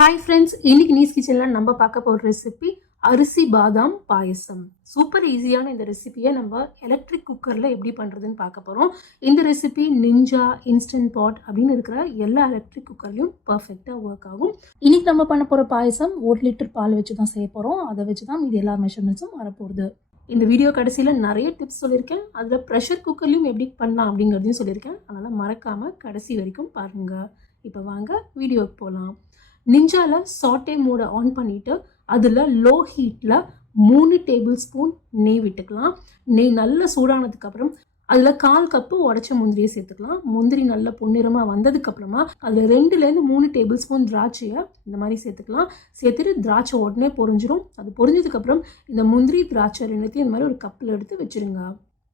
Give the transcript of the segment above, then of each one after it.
Hi friends, இன்னைக்கு knees கிச்சனில் நம்ம பார்க்க போகிற ரெசிபி அரிசி பாதாம் பாயசம். சூப்பர் ஈஸியான இந்த ரெசிபியை நம்ம எலக்ட்ரிக் குக்கரில் எப்படி பண்ணுறதுன்னு பார்க்க போகிறோம். இந்த ரெசிபி நிஞ்சா, இன்ஸ்டன்ட் பாட் அப்படின்னு இருக்கிற எல்லா எலக்ட்ரிக் குக்கர்லையும் பர்ஃபெக்டாக ஒர்க் ஆகும். இன்னைக்கு நம்ம பண்ண போகிற பாயசம் 1 லிட்டர் பால் வச்சு தான் செய்ய போகிறோம். அதை வச்சு தான் இது எல்லா மெஷர்மெண்ட்ஸும் வரப்போகுது. இந்த வீடியோ கடைசியில் நிறைய டிப்ஸ் சொல்லியிருக்கேன். அதில் ப்ரெஷர் குக்கர்லையும் எப்படி பண்ணலாம் அப்படிங்கிறதையும் சொல்லியிருக்கேன். அதனால் மறக்காமல் கடைசி வரைக்கும் பாருங்கள். இப்போ வாங்க வீடியோவுக்கு போகலாம். நிஞ்சால சாட்டே மோடை ஆன் பண்ணிவிட்டு அதில் லோ ஹீட்டில் 3 டேபிள் ஸ்பூன் நெய் விட்டுக்கலாம். நெய் நல்லா சூடானதுக்கப்புறம் அதில் 1/4 கப்பு உடச்ச முந்திரியை சேர்த்துக்கலாம். முந்திரி நல்லா பொன்னிறமாக வந்ததுக்கப்புறமா அதில் 2லேருந்து 3 டேபிள் ஸ்பூன் திராட்சையை இந்த மாதிரி சேர்த்துக்கலாம். சேர்த்துட்டு திராட்சை உடனே பொரிஞ்சிடும். அது பொரிஞ்சதுக்கப்புறம் இந்த முந்திரி திராட்சை ரெண்டுத்தையும் இந்த மாதிரி ஒரு கப்பில் எடுத்து வச்சுருங்க.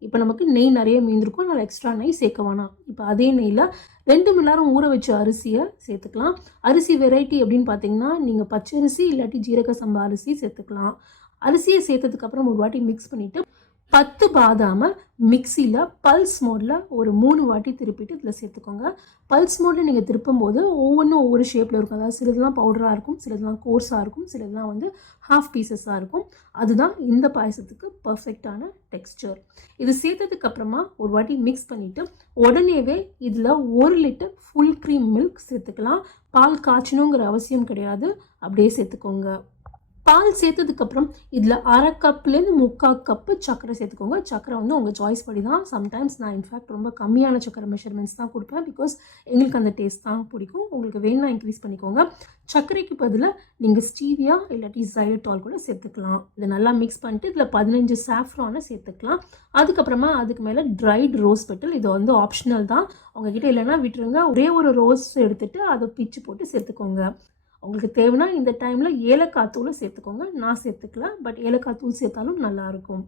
இப்போ நமக்கு நெய் நிறைய மீந்திருக்கும், அதனால் எக்ஸ்ட்ரா நெய் சேர்க்க வேணாம். இப்போ அதே நெய்யில் 2 மணி நேரம் ஊற வச்ச அரிசியை சேர்த்துக்கலாம். அரிசி வெரைட்டி அப்படின்னு பார்த்தீங்கன்னா நீங்கள் பச்சரிசி இல்லாட்டி ஜீரக சம்பா அரிசி சேர்த்துக்கலாம். அரிசியை சேர்த்ததுக்கப்புறம் ஒரு வாட்டி மிக்ஸ் பண்ணிவிட்டு 10 பாதாமை மிக்சியில் பல்ஸ் மோடில் ஒரு 3 வாட்டி திருப்பிட்டு இதில் சேர்த்துக்கோங்க. பல்ஸ் மோடில் நீங்கள் திருப்பும் போது ஒவ்வொன்றும் ஒவ்வொரு ஷேப்பில் இருக்கும். அதாவது சிலதுலாம் பவுடராக இருக்கும், சிலதுலாம் கோர்ஸாக இருக்கும், சிலதுலாம் வந்து ஹாஃப் பீசஸாக இருக்கும். அதுதான் இந்த பாயசத்துக்கு பர்ஃபெக்டான டெக்ஸ்சர். இது சேர்த்ததுக்கப்புறமா ஒரு வாட்டி மிக்ஸ் பண்ணிவிட்டு உடனேவே இதில் 1 லிட்டர் ஃபுல் க்ரீம் மில்க் சேர்த்துக்கலாம். பால் காய்ச்சணுங்கிற அவசியம் கிடையாது, அப்படியே சேர்த்துக்கோங்க. பால் சேர்த்ததுக்கப்புறம் இதில் 1/2 கப்லேருந்து 3/4 கப்பு சர்க்கரை சேர்த்துக்கோங்க. சர்க்கரை வந்து உங்கள் சாய்ஸ் படி தான். சம்டைம்ஸ் நான் இன்ஃபேக்ட் ரொம்ப கம்மியான சர்க்கரை மெஷர்மெண்ட்ஸ் தான் கொடுப்பேன், பிகாஸ் எங்களுக்கு அந்த டேஸ்ட் தான் பிடிக்கும். உங்களுக்கு வேணும்னா இன்க்ரீஸ் பண்ணிக்கோங்க. சர்க்கரைக்கு பதிலாக நீங்கள் ஸ்டீவியா இல்லாட்டி xylitol கூட சேர்த்துக்கலாம். இதை நல்லா மிக்ஸ் பண்ணிட்டு இதில் 15 சாஃப்ரானை சேர்த்துக்கலாம். அதுக்கப்புறமா அதுக்கு மேலே ட்ரைட் ரோஸ் பெட்டல். இது வந்து ஆப்ஷனல் தான், உங்ககிட்ட இல்லைன்னா விட்டுருங்க. ஒரே ஒரு ரோஸ் எடுத்துகிட்டு அதை பிச்சு போட்டு சேர்த்துக்கோங்க. உங்களுக்கு தேவைன்னா இந்த டைமில் ஏலக்காய் தூளை சேர்த்துக்கோங்க. நான் சேர்த்துக்கல, பட் ஏலக்காய் தூள் சேர்த்தாலும் நல்லாயிருக்கும்.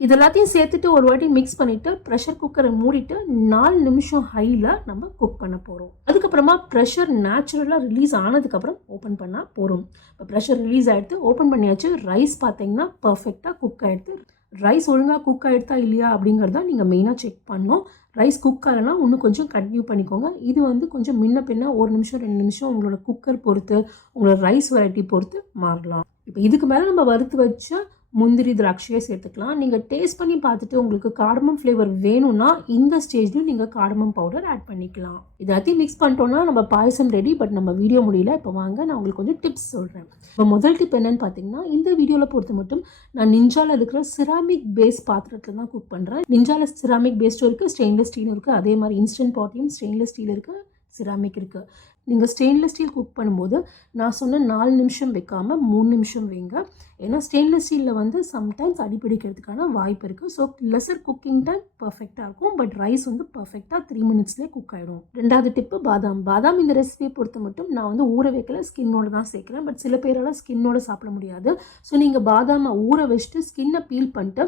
இது எல்லாத்தையும் சேர்த்துட்டு ஒரு வாட்டி மிக்ஸ் பண்ணிவிட்டு ப்ரெஷர் குக்கரை மூடிட்டு 4 நிமிஷம் ஹையில் நம்ம குக் பண்ண போகிறோம். அதுக்கப்புறமா ப்ரெஷர் நேச்சுரலாக ரிலீஸ் ஆனதுக்கப்புறம் ஓப்பன் பண்ணால் போகிறோம். இப்போ ப்ரெஷர் ரிலீஸ் ஆகிடுது, ஓப்பன் பண்ணியாச்சு. ரைஸ் பார்த்தீங்கன்னா பர்ஃபெக்டாக குக் ஆகிடுது. ரைஸ் ஒழுங்காக குக் ஆகிடுதா இல்லையா அப்படிங்கிறத நீங்கள் மெயினாக செக் பண்ணணும். ரைஸ் குக் ஆகலைன்னா இன்னும் கொஞ்சம் கண்டினியூ பண்ணிக்கோங்க. இது வந்து கொஞ்சம் முன்ன பின்ன 1 நிமிஷம் 2 நிமிஷம் உங்களோட குக்கர் பொறுத்து, உங்களோட ரைஸ் வெரைட்டி பொறுத்து மாறலாம். இப்போ இதுக்கு மேலே நம்ம வறுத்து வச்ச முந்திரி திராட்சையை சேர்த்துக்கலாம். நீங்கள் டேஸ்ட் பண்ணி பார்த்துட்டு உங்களுக்கு கார்டமம் ஃப்ளேவர் வேணும்னா இந்த ஸ்டேஜ்லையும் நீங்கள் கார்டமம் பவுடர் ஆட் பண்ணிக்கலாம். எல்லாத்தையும் மிக்ஸ் பண்ணிட்டோன்னா நம்ம பாயசம் ரெடி. பட் நம்ம வீடியோ முடியல. இப்போ வாங்க நான் உங்களுக்கு கொஞ்சம் டிப்ஸ் சொல்கிறேன். இப்போ முதல் டிப் என்னென்னு பார்த்தீங்கன்னா, இந்த வீடியோவில் பொறுத்த மட்டும் நான் நிஞ்சாவில் இருக்கிற சிராமிக் பேஸ் பாத்திரத்தில் தான் குக் பண்ணுறேன். நிஞ்சாவில் சிராமிக் பேஸ்டும் இருக்குது, ஸ்டெயின்லெஸ் ஸ்டீலும் இருக்குது. அதே மாதிரி இன்ஸ்டன்ட் பாட்லையும் ஸ்டெயின்லெஸ் ஸ்டீல் இருக்குது, சிராமிக் இருக்குது. நீங்கள் ஸ்டெயின்லெஸ் ஸ்டீல் குக் பண்ணும்போது நான் சொன்ன 4 நிமிஷம் வைக்காமல் 3 நிமிஷம் வைங்க. ஏன்னா ஸ்டெயின்லெஸ் ஸ்டீலில் வந்து சம்டைம்ஸ் அடிப்பிடிக்கிறதுக்கான வாய்ப்பு இருக்குது. ஸோ லெஸர் குக்கிங் டைம் பர்ஃபெக்டாக இருக்கும், பட் ரைஸ் வந்து பர்ஃபெக்டாக 3 மினிட்ஸ்லேயே குக் ஆகிடும். 2வது டிப்பு பாதாம். இந்த ரெசிபியை பொறுத்த மட்டும் நான் வந்து ஊற வைக்கல, ஸ்கின்னோட தான் சேர்க்குறேன். பட் சில பேரால் ஸ்கின்னோட சாப்பிட முடியாது. ஸோ நீங்கள் பாதாமை ஊற வச்சுட்டு ஸ்கின்னை பீல் பண்ணிட்டு,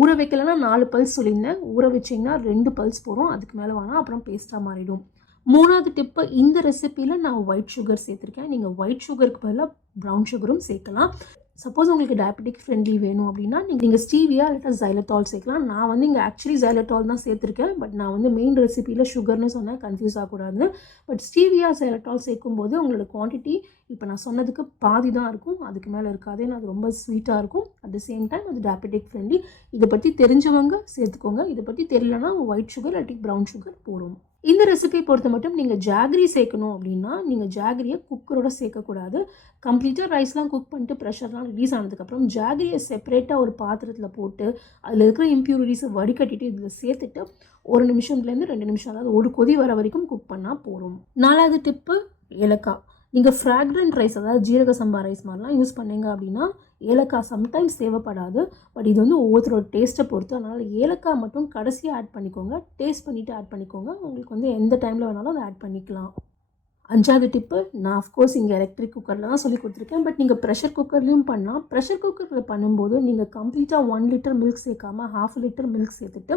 ஊற வைக்கலைன்னா 4 பல்ஸ் சொல்லியிருந்தேன், ஊற வச்சிங்கன்னா 2 பல்ஸ் போகிறோம். அதுக்கு மேலே வேணால் அப்புறம் பேஸ்ட்டாக மாறிடும். 3வது டிப்பு, இந்த ரெசிப்பியில் நான் ஒயிட் சுகர் சேர்த்துருக்கேன். நீங்கள் ஒயிட் சுகருக்கு பதிலாக ப்ரௌன் சுகரும் சேர்க்கலாம். சப்போஸ் உங்களுக்கு டயபெட்டிக் ஃப்ரெண்ட்லி வேணும் அப்படின்னா நீங்கள் ஸ்டீவியா இல்லை xylitol சேர்க்கலாம். நான் வந்து இங்கே ஆக்சுவலி xylitol தான் சேர்த்துருக்கேன். பட் நான் வந்து மெயின் ரெசிப்பியில் சுகர்னு சொன்னேன், கன்ஃபியூஸ் ஆகக்கூடாது. பட் ஸ்டீவியா xylitol சேர்க்கும்போது உங்களோட குவான்டிட்டி இப்போ நான் சொன்னதுக்கு பாதி தான் இருக்கும், அதுக்கு மேலே இருக்காது. ஏன்னா அது ரொம்ப ஸ்வீட்டாக இருக்கும். அட் த சேம் டைம் அது டயபெட்டிக் ஃப்ரெண்ட்லி. இதை பற்றி தெரிஞ்சவங்க சேர்த்துக்கோங்க. இதை பற்றி தெரியலன்னா ஒயிட் சுகர் இல்லாட்டி ப்ரௌன் சுகர் போடும். இந்த ரெசிபியை பொறுத்த மட்டும் நீங்கள் ஜாகரி சேர்க்கணும் அப்படின்னா நீங்கள் ஜாகரியை குக்கரோட சேர்க்கக்கூடாது. கம்ப்ளீட்டாக ரைஸ்லாம் குக் பண்ணிட்டு ப்ரெஷர்லாம் ரிலீஸ் ஆனதுக்கப்புறம் ஜாகரியை செப்பரேட்டாக ஒரு பாத்திரத்தில் போட்டு அதில் இருக்கிற இம்ப்யூரிட்டிஸை வடிகட்டிட்டு இதில் சேர்த்துட்டு 1 நிமிஷத்துலேருந்து 2 நிமிஷம், அதாவது ஒரு கொதி வர வரைக்கும் குக் பண்ணால் போதும். 4வது டிப்பு ஏலக்காய். நீங்கள் ஃப்ராக்ரண்ட் ரைஸ், அதாவது ஜீரக சம்பா ரைஸ் மாதிரிலாம் யூஸ் பண்ணீங்க அப்படின்னா ஏலக்காய் சம்டைம்ஸ் தேவைப்படாது. பட் இது வந்து ஒவ்வொருத்தரோட டேஸ்ட்டை பொறுத்து. அதனால் ஏலக்காய் மட்டும் கடைசியாக ஆட் பண்ணிக்கோங்க. டேஸ்ட் பண்ணிவிட்டு ஆட் பண்ணிக்கோங்க. உங்களுக்கு வந்து எந்த டைமில் வேணாலும் அதை ஆட் பண்ணிக்கலாம். 5வது டிப்பு, நான் அஃப்கோர்ஸ் இங்கே எலக்ட்ரிக் குக்கரில் தான் சொல்லி கொடுத்துருக்கேன். பட் நீங்கள் ப்ரெஷர் குக்கர்லேயும் பண்ணலாம். ப்ரெஷர் குக்கரில் பண்ணும்போது நீங்கள் கம்ப்ளீட்டாக 1 லிட்டர் மில்க் சேர்க்காமல் 1/2 லிட்டர் மில்க் சேர்த்துட்டு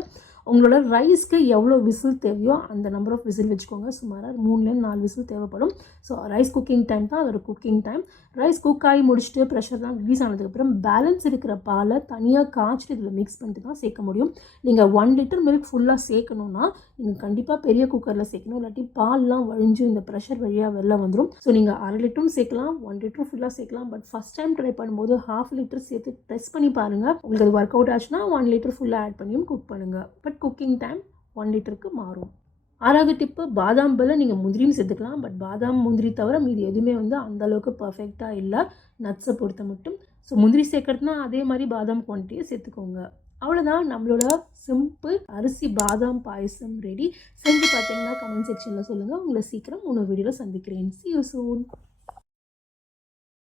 உங்களோட ரைஸ்க்கு எவ்வளோ விசில் தேவையோ அந்த நம்பர் ஆஃப் விசில் வச்சுக்கோங்க. சுமாராக 3லேருந்து 4 விசில் தேவைப்படும். ஸோ ரைஸ் குக்கிங் டைம் தான் அதோட குக்கிங் டைம். ரைஸ் குக் ஆகி முடிச்சுட்டு ப்ரெஷர்லாம் ரிலீஸ் ஆனதுக்கப்புறம் பேலன்ஸ் இருக்கிற பாலை தனியாக காய்ச்சிட்டு இதில் மிக்ஸ் பண்ணிட்டு தான் சேர்க்க முடியும். நீங்கள் 1 லிட்டர் மில்க் ஃபுல்லாக சேர்க்கணுன்னா நீங்கள் கண்டிப்பாக பெரிய குக்கரில் சேர்க்கணும், இல்லாட்டி பால்லாம் வழிஞ்சு இந்த ப்ரெஷர் வழியாக வெளில வந்துடும். ஸோ நீங்கள் 1/2 லிட்டரும் சேர்க்கலாம், 1 லிட்டரும் ஃபுல்லாக சேர்க்கலாம். பட் ஃபஸ்ட் டைம் ட்ரை பண்ணும்போது 1/2 லிட்டர் சேர்த்து ப்ரெஸ் பண்ணி பாருங்கள். உங்களுக்கு அது ஒர்க் அவுட் ஆச்சுன்னா 1 லிட்டர் ஃபுல்லாக ஆட் பண்ணியும் குக் பண்ணுங்கள். பட் குக்கிங் டைம் 1 லிட்டருக்கு மாறும். 6வது டிப்பு, பாதாம் பதில் நீங்கள் முந்திரியும் சேர்த்துக்கலாம். பட் பாதாம் முந்திரி தவிர மீதி எதுவுமே வந்து அந்தளவுக்கு பர்ஃபெக்டாக இல்லை நட்ஸை பொறுத்த மட்டும். ஸோ முந்திரி சேர்க்கறதுனா அதே மாதிரி பாதாம் குவான்டிட்டியை சேர்த்துக்கோங்க. அவ்வளோதான், நம்மளோட சிம்பிள் அரிசி பாதாம் பாயசம் ரெடி. செஞ்சு பார்த்தீங்கன்னா கமெண்ட் செக்ஷனில் சொல்லுங்கள். உங்களை சீக்கிரம் இன்னொரு வீடியோவில் சந்திக்கிறேன். See you soon.